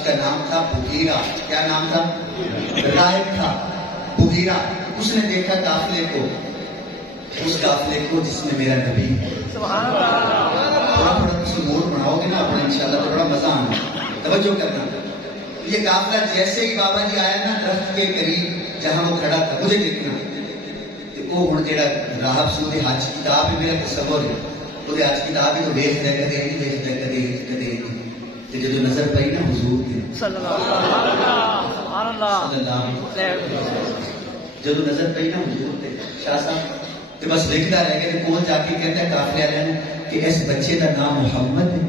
اس کا نام تھا بغیرہ. کیا نام تھا؟ راہب تھا بغیرہ. اس نے دیکھا قافلے کو، اس قافلے کو جس میں میرا نبی ہے. تھوڑا تھوڑا موڈ بناؤ گے نا اپنا انشاءاللہ تھوڑا مزہ آنا. توجہ کرنا. یہ قافلہ جیسے ہی بابا جی آیا نا درخت کے قریب جہاں وہ کھڑا تھا، مجھے دیکھنا وہ ہوں جڑا راہب سی وہ حج کتاب ہے، میرا تصور ہے وہ حج کتاب ہے تو ویخ دے کدے نہیں ویخ دے کدے کدے جدو نظر پئی نا حضور کے صلی اللہ جدو نظر پئی نا حضور کے شاہ صاحب تو بس لکھتا رہ گیا. کون جا کے کہتا ہے قافلے والے نے کہ اس بچے کا نام محمد ہے.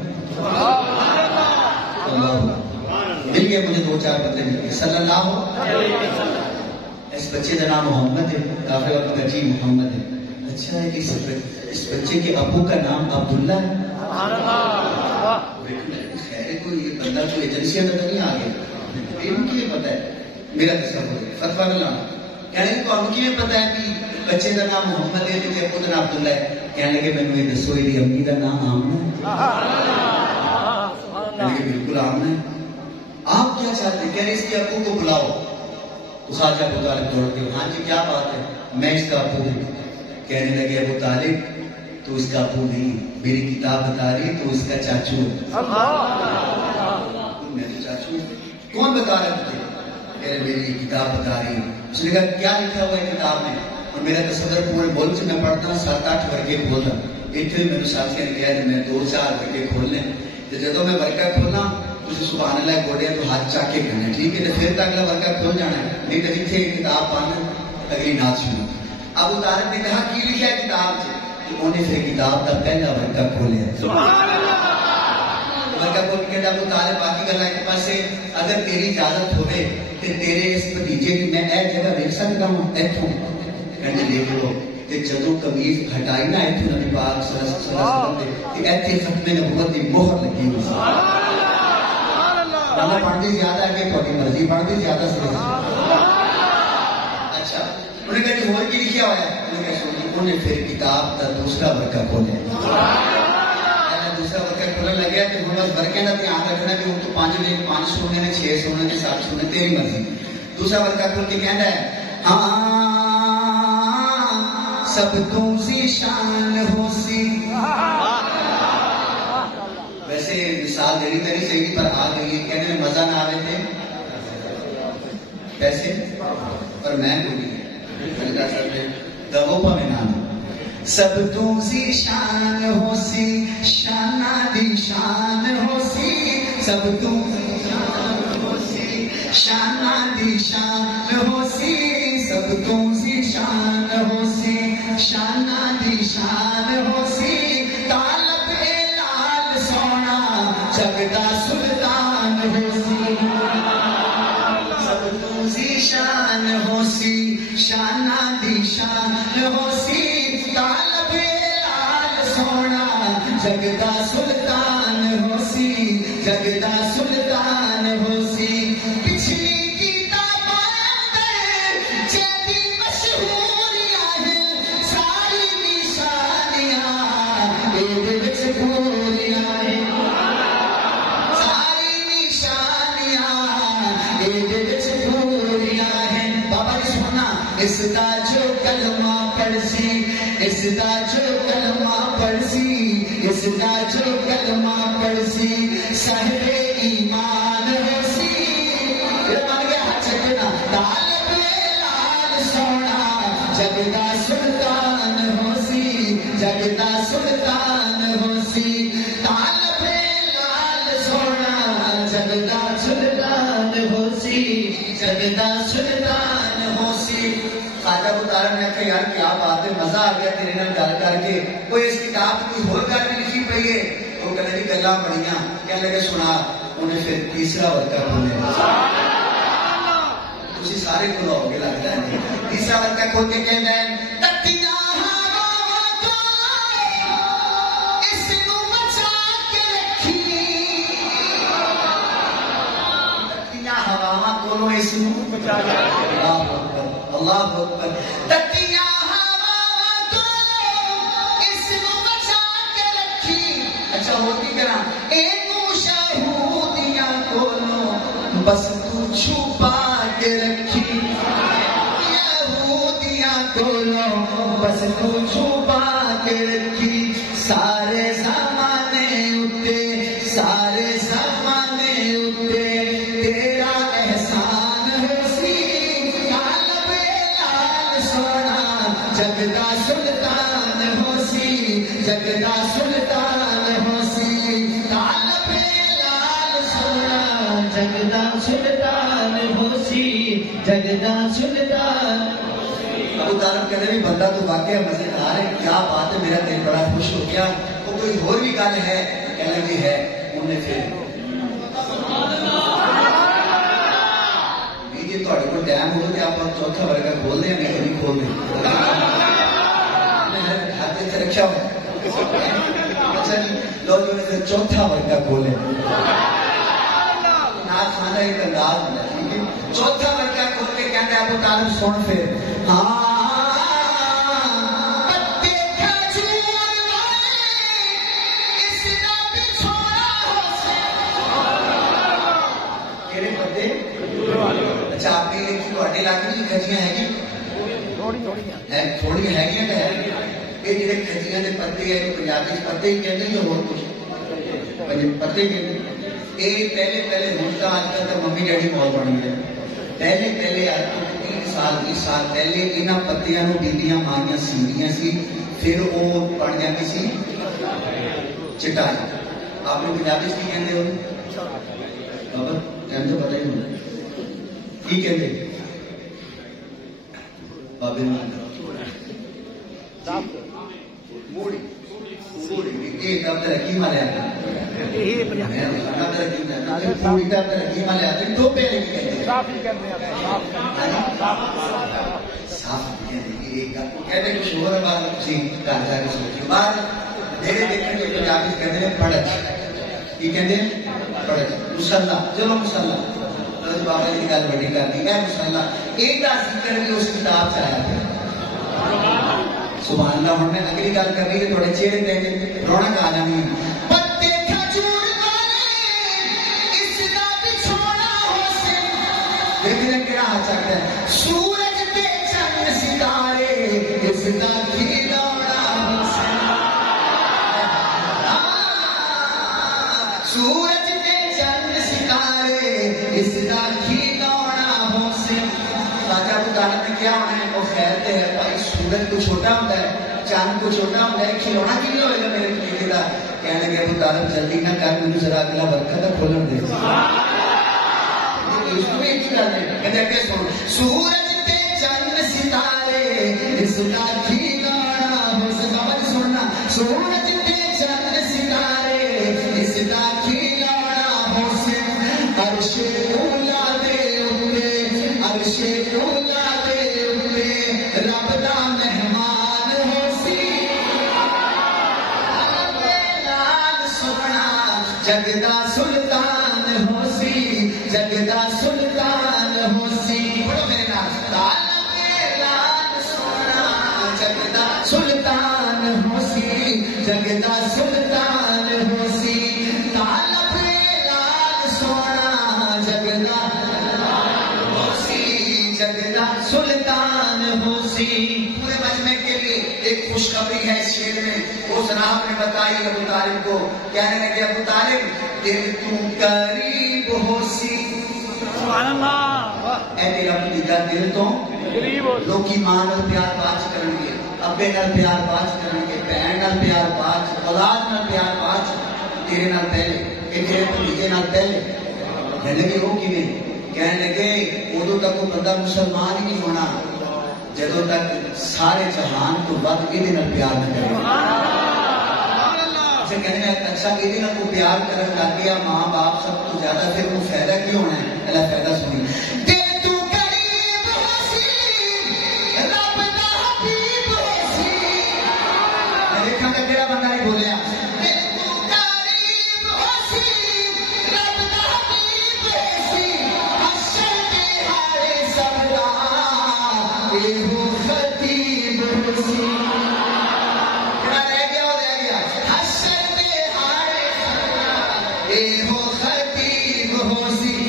مل گئے مجھے 2-4 بندے مل گئے صلی اللہ علیہ وسلم. اس بچے کا نام محمد ہے. کافی وقت کا جی محمد ہے. اچھا ہے کہ اس بچے کے ابو کا نام عبداللہ ہے. خیر کوئی یہ بندہ کوئی ایجنسیاں تو نہیں آ گیا. ان کی پتہ ہے میرا تصور ہے فتویٰ نہ لانا. کہنے کو ان کی پتہ ہے کہ بچے کا نام محمد ہے تے ابو کا نام عبداللہ ہے. کہنے لگے میں نے دسو یہ امی کا نام آمنہ ہے. کہنے کہ بالکل آمنہ ہے. آپ کیا چاہتے ہیں؟ کہنے اس کے ابو کو بلاؤ. تو خواجہ ابو طالب دوڑ کے ہاں جی کیا بات ہے؟ میں اس کا ابو ہوں. کہنے لگے ابو طالب تو اس کا ابو نہیں، میری کتاب بتا رہی تو اس کا چاچو ہے. میں تو چاچو کون بتا رہے تھے؟ کہہ رہے میری کتاب بتا رہی. اس نے کہا کیا لکھا ہوا ہے کتاب میں؟ اور میرا تصور پورے ملک سے میں پڑھتا ہوں 7-8 ورقے کھولتا. اتنے میرے ساتھیوں نے کہا میں 2-4 ورقے کھولنے. تو جدو میں ورقہ کھولنا تھی سبحان اللہ گوڑے تو ہاتھ چاک کے کہنا ٹھیک ہے تو پھر تک اگلا ورقہ کھول جانا ہے. نہیں تو اتنے کتاب پڑھنا اگلی نعت سنو. ابو طالب نے کہا کی لکھا ہے کتاب سے؟ تو انہیں پھر کتاب کا پہلا ورقہ کھولیا. ورقہ کھول کے ابو طالب باقی گلا ایک پاسے اگر تیری اجازت ہوئے کہ تیرے اس بھتیجے کی میں اے جگہ دیکھ سکتا ہوں ایتھوں. کہنے دیکھ لو کہ جدو قمیض ہٹائی نا ایتھوں نبی پاک صلی اللہ علیہ وسلم کہ ایتھے ختم نبوت کی مہر لگی ہوئی. اللہ پڑھتی زیادہ ہے کہ تھوڑی مرضی پڑھتی زیادہ سے. اچھا انہوں نے کہا کہ اور کی لکھا ہوا ہے؟ انہوں نے کہا سنی. انہیں پھر کتاب کا دوسرا ورقہ کھولے. دوسرا ورقہ کھولنے لگیا کہ ہم بس ورقے کا دھیان رکھنا کہ وہ تو 5 سونے نے 6 سونے نے 7 سونے تیری مرضی. دوسرا ورقہ کھول کے کہنا ہے ہاں سب تو سی شان ہو سی. ویسے مثال دینی تیری صحیح پر آ گئی ہے. کہنے میں مزہ نہ آئے تھے پیسے پر میں بولی دغو پا میں نام سب تو سی شان ہو سی شانہ دی شان ہو سی. سب تو سی شان ہو سی شانہ دی شان ہو سی. سب تو سی شان ہو سی شانہ دی شان ہو سی. طالب لال سونا جگدا سلطان ہو سی. سب تو سی شان ہو سی شانہ دی شان ہو سی. طالب لال سونا جگدا سلطان ہو سی. جگدا سلطان ہو سی. پچھلی کتاباں اندر جیدی مشہوریاں ہیں ساری نشانیاں ایدے وچ پوریاں ہیں. ساری نشانیاں ایدے وچ پوریاں ہیں. بابا جی سننا اس دا جو کلمہ پڑھ سی اس دا جو کلمہ پڑھ سی اس دا جو کلمہ پڑھ سی صاحب ایمان ہو سی. مان گیا ہاتھ چکنا. طالب لال سونا جگدا سلطان ہو سی. جگدا سلطان ہو سی. طالب لال سونا جگدا سلطان ہو سی. جگدا سلطان ہو سی. خواجہ ابو طالب نے کہا یار کیا بات ہے مزہ آ گیا تیرے نال گل کر کے. کوئی اس کتاب کوئی اور گل بھی لکھی پئی ہے؟ وہ کہنے جی گلاں بڑیاں. کہنے لگے سنا. انہیں پھر تیسرا ورقہ کھولیا. تسی سارے کھولو گے لگتا ہے. تیسرا ورقہ کھول کے کہندا ہے تتیاں ہواواں تو اس نو بچا کے رکھی. تتیاں ہواواں کولوں اس نو بچا کے رکھی. اللہ اکبر. تتیاں ہواواں تو اس نو بچا کے رکھی. اچھا ہوتی کرا اینو شہودیاں کولوں بس تو چھپا کے رکھی یہودیاں کولوں بس تو چھپا کے رکھی سارے زمانے اتے سارے زمانے اتے تیرا احسان ہو سی طالب لال سونا جگدا سلطان ہو سی جگدا سلطان ہو سی طالب لال سونا جگدا سلطان ہو سی جگدا سلطان ابو طالب کہتے ہیں بندہ تو واقعہ مزیدار ہے کیا بات ہے میرا دل بڑا خوش ہو گیا وہ کوئی اور بھی گل ہے کہنے بھی ہے انہیں پھر یہ تھوڑے کو ٹائم ہو کہ آپ چوتھا ورگا کھول دیں میں نہیں کھول دیں ہاتھ سے رکھا ہوا اچھا جی لوگ جو ہے چوتھا ورگا کھولیں نات خانہ ایک انداز ہوتا ہے چوتھا ورگا کھول کے کہتے ہیں ابو طالب سن پھر ہاں اچھا آپ نے تھوڑے علاقے میں کھجیاں ہیں تھوڑی ہے یہ جڑے کھجیاں کے پتے ہیں پنجابی پتے ہی کہتے ہیں اور کچھ پتے کہتے یہ پہلے ہوں تو آج کل تو ممی ڈیڈی موت بن گئے پہلے آج تو 30 سال 20 سال پہلے یہاں پتیاں بیبیاں ماں سیندیاں سی پھر وہ بن جاتی سی چٹائی آپ نے پنجابی کی کہتے ہو بابا ٹائم تو پتہ ہی ہونا کی کہتے بابے ایک اب حکیم والے آتے ہیں دو پہلے صاف کہتے کچھ اور بات کسی گھر جا کے سوچی بعد میرے دیکھنے کے پنجابی کہتے ہیں پڑھ کی کہتے ہیں پڑھ مسلح چلو مسلح بابا جی گل بڑی کرنی ہے مسلح ایک کا ذکر بھی اس کتاب سے آیا تھا سبحان اللہ ہوں میں اگلی گل کر رہی ہے تھوڑے چہرے پہ رونق آ جانی ہے پتے کھجور والے اس دا بچھوڑا ہو سے دیکھیں کیا ہاتھ چکتا ہے سورج پہ چند ستارے اس دا کھلونا ہو سے سورج پہ چند ستارے اس دا کھلونا ہو سے راجہ ابو طالب نے کیا ہونا ہے وہ خیر دے ہے بھائی سورج کو چھوٹا ہوتا ہے چاند کو چھوٹا ہوتا ہے کھلونا کی نہیں ہوئے گا میرے کلیے کا کہنے لگے ابو طالب جلدی نہ کر مجھے ذرا اگلا برکھا تھا کھولن دے اس کو ایک ہی کر دے کہتے ہیں کہ سورج تے چند ستارے اس کا کھلونا ہو سے سمجھ سننا سورج تے چند ستارے اس کا کھلونا ہو سے عرش اولا دے اوپے عرش اولا دے اوپے رب دا مہمان ہو سی لال سونا جگدا سلطان ہو سی جگدا سلطان ہو سی پڑھو میرے نام طالب لال سونا جگدا سلطان ہو سی جگدا سلطان ہو سی طالب لال سونا جگدا ہو سی جگدا سلطان ہو سی پورے مجمع کے لیے ایک خوشخبری ہے اس شعر میں وہ جناب نے بتائی ابو طالب کو کہنے لگے ابو طالب دل تو قریب ہو سی سبحان اللہ اے میرا پتیجا دل تو قریب ہو لوکی ماں نال پیار باز کرن گے ابے نال پیار باز کرن گے بہن نال پیار باز اولاد نال پیار باز تیرے نال پہلے کہ تیرے پتیجے نال پہلے کہنے لگے وہ کیویں کہنے لگے ادو تک وہ بندہ مسلمان ہی نہیں ہونا جدو تک سارے جہان کو ود یہ پیار نہ کرے اچھا کہنے لگے اچھا یہ کو پیار کرنے لگ گیا ماں باپ سب تو زیادہ پھر وہ فائدہ کیوں ہونا ہے اللہ فائدہ سنی دیکھا کہ کہڑا بندہ نہیں بولیا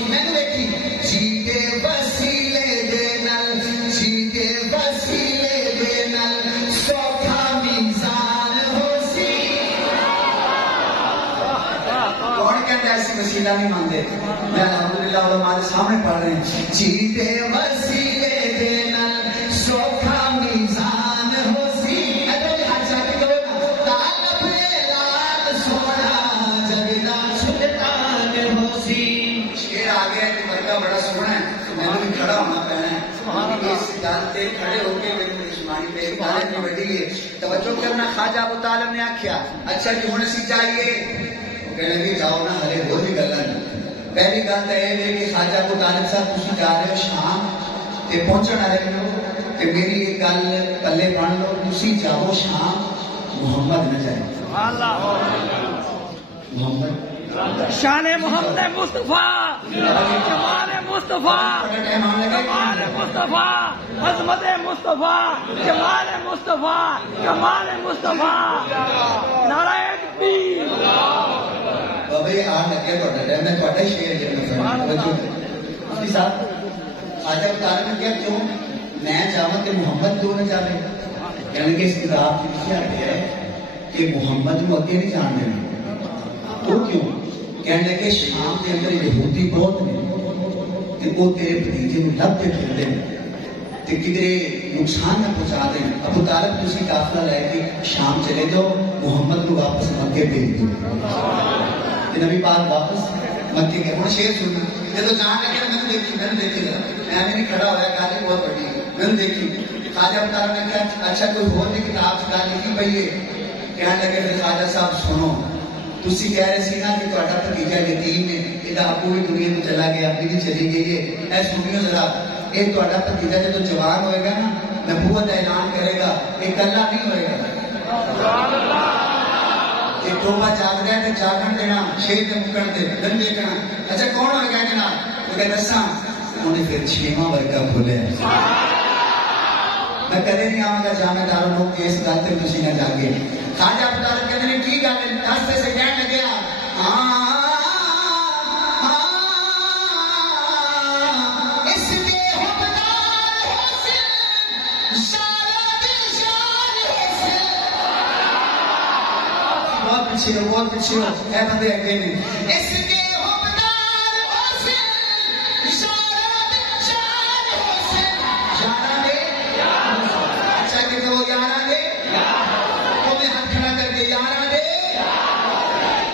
میں نے دیکھی وسیلہ نہیں مانتے. میں الحمدللہ علماء کے سامنے پڑھ رہے ہیں جیتے وسیلے دینا سوکھا میزان ہو سی. ادھر ہاتھ چاہتے کرو نا طالب لال سونا جگدہ سلطان ہو سی. شیر آ گیا کہ مرکہ بڑا سونا ہے تو میں نے کھڑا ہونا پہنا ہے. اس جانتے کھڑے ہو کے میرے مشمانی پہ عبارت میں بڑھی ہے توجہ کرنا. خواجہ ابو طالب نے آکھیا اچھا جی ہوں سی چاہیے کہنے لگے جاؤ نا ہلے ہو بھی گلا نہیں. پہلی گل تو یہ ہے کہ خواجہ ابو طالب صاحب تسی جا رہے ہو شام تے پہنچن والے ہو کہ میری ایک گل پلے بن لو تسی جاؤ شام محمد نہ جائے. محمد شان محمد مصطفیٰ جمال مصطفیٰ کمال مصطفیٰ عظمت مصطفیٰ جمال مصطفیٰ کمال مصطفیٰ. نعرہ تکبیر. بابا یہ آن لگیا تھوڑا ٹائم میں تھوڑا ہی شیئر کرنا پڑا صاحب. خواجہ ابو طالب نے کیا کیوں میں جاؤں کہ محمد کیوں نہ جاوے. یعنی کہ اس کتاب کی لکھا گیا ہے کہ محمد کو اگے نہیں جان دینا. تو کیوں کہنے لگے شام کے اندر یہودی بہت نے کہ وہ تیرے بھتیجے میں لب کے پھرتے ہیں کہ کدھر نقصان نہ پہنچا دیں. ابو طالب تسی قافلہ لے کے شام چلے جاؤ محمد کو واپس مکے بھیج دو. کہ نبی پاک واپس مکے گئے. ہوں شیر سننا جب جان لگے میں نے دیکھی میں نہیں کھڑا ہوا گالی بہت بڑی میں نے دیکھی. خواجہ ابو طالب نے کہا اچھا کوئی اور بھی کتاب سے گل لکھی پئی ہے. کہنے لگے خواجہ صاحب سنو تسی کہہ رہے سی نا کہ تہاڈا بھتیجا یتیم ہے یہ ابو بھی دنیا میں چلا گیا اپنی بھی چلی گئی ہے. اے سنیو ذرا یہ تہاڈا بھتیجا جب جوان ہوئے گا نا نبوت اعلان کرے گا یہ کلا نہیں ہوئے گا. یہ ٹوبا جاگ رہا ہے تو جاگن دینا شیر کے مکن دے دن دیکھنا. اچھا کون ہوئے گا یہ جناب وہ کہ دساں انہیں پھر چھواں ورگا کھولے. میں کدے نہیں آؤں گا جامع دارالعلوم کے اس گل تک تسی نہ جاگے. خواجہ ابو طالب کہتے ہیں کی گل ہے راستے سے کہنے لگیا اس کے حکمدار حسن شارد شان حسن. بہت پیچھے ہو بہت پیچھے ہو اے بندے اگے نے. اس کے حکمدار حسن شارد شان حسن. یارہ دے اچھا کہ وہ یارہ دے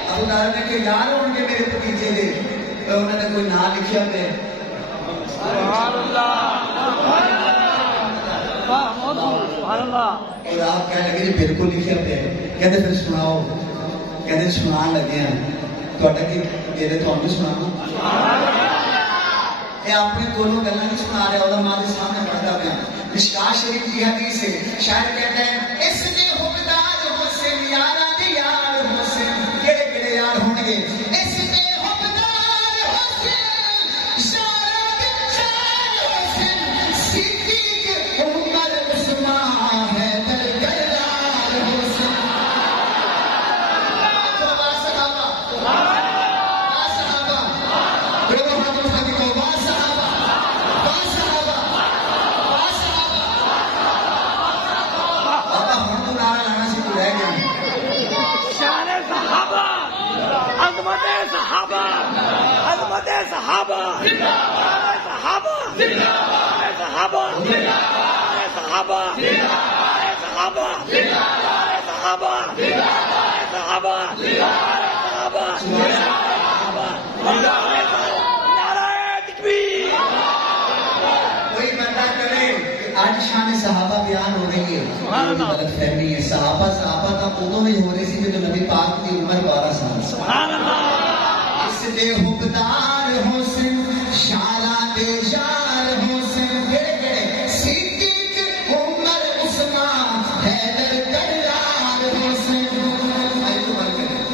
ابو طالب نے کہ یار ہوں گے میرے بھتیجے دے انہوں نے کوئی نام لکھیا پہ. سبحان اللہ سبحان اللہ. اور آپ کہنے لگے جی بالکل لکھیا پہ. کہتے پھر سناؤ. کہتے سنان لگے ہیں تھوڑا کہ میرے تو ہم بھی سنانا. یہ اپنے دونوں گلیں نہیں سنا رہے علماء کے سامنے پڑھتا پیا. مشکاہ شریف کی حدیث ہے شاید کہتے ہیں اس نے حکمدار حسین یارہ دی یار حسین. کہڑے کہڑے یار ہوں گے. اس نے حکمدار حسین شارد شان حسین صدیق عمر عثمان حیدر کرار حسین. با صحابہ با صحابہ دونوں ہاتھوں سے دیکھو با صحابہ با صحابہ با صحابہ. بابا ہوں تو نعرہ لانا سی تو رہ گیا. شان صحابہ عظمت صحابہ عظمت صحابہ صحابہ صحابہ صحابہ صحابہ صحابہ صحابہ نعرہ تکبیر. کوئی بندہ کرے آج شان صحابہ بیان ہو رہی ہے غلط فہمی ہے. صحابہ صحابہ کا پودوں میں ہو رہی سی جو نبی پاک کی عمر 12 سال. سبحان اللہ. اس دے حکمدار حسن شارد یار حسن کہڑے کہڑے صدیق عمر عثمان حیدر کرار حسن.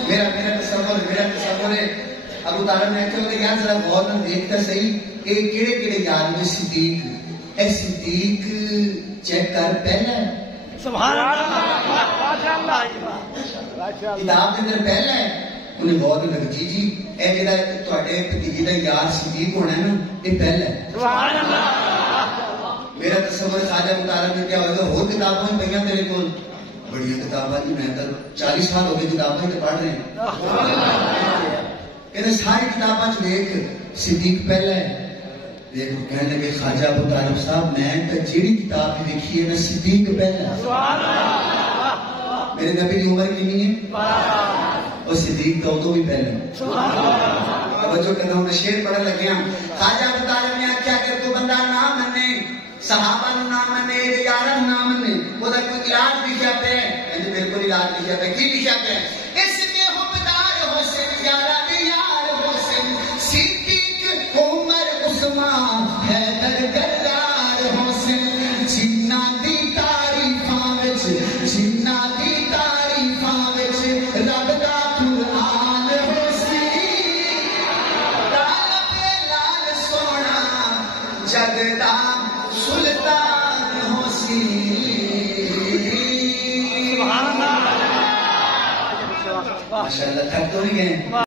میرا تصور ہے ابو طالب نے کہا یار ذرا غور نہ دیکھتا صحیح یہ کہڑے کہڑے یار میں صدیق. اے صدیق چیک کر پہلا ہے سبحان اللہ ماشاءاللہ. کتاب کے اندر پہلا ہے. انہیں غور نہیں لگا جی اے جڑا تواڈے بھتیجے دا یار صدیق ہونا ہے نا یہ پہلا ہے. سبحان اللہ. میرا تصور خواجہ ابو طالب نے کیا ہوگا اور کتابیں پہ تیرے کو بڑی کتابیں جی میں 40 سال ہو گئے کتابیں تو پڑھ رہے ہیں. کہ ساری کتاباں دیکھ صدیق پہلا ہے. دیکھو کہنے لگے خواجہ ابو طالب صاحب میں تو جیڑی کتاب بھی دیکھی ہے نا صدیق پہلا ہے. میرے نبی کی عمر کتنی ہے؟ اور صدیق تو بھی پہلے. توجہ کرنا ہوں شعر پڑھن لگے ہیں. خواجہ ابو طالب نے آخیا کہ کوئی بندہ نہ منے صحابہ نو نہ منے یاراں نہ منے وہ دا کوئی علاج لکھیا پہ ہے. بالکل علاج لکھیا پہ. کی لکھیا پہ ہے؟ اس کے حبدار حسین یارا یار حسین صدیق عمر عثمان حیدر گدار حسین جنہ دی تعریفاں وچ جنہ دی تعریفاں وچ رب دا قرآن حسین طالب لال سونا جگ دا سلطان حسین. ماشاءاللہ تھک تو نہیں گئے.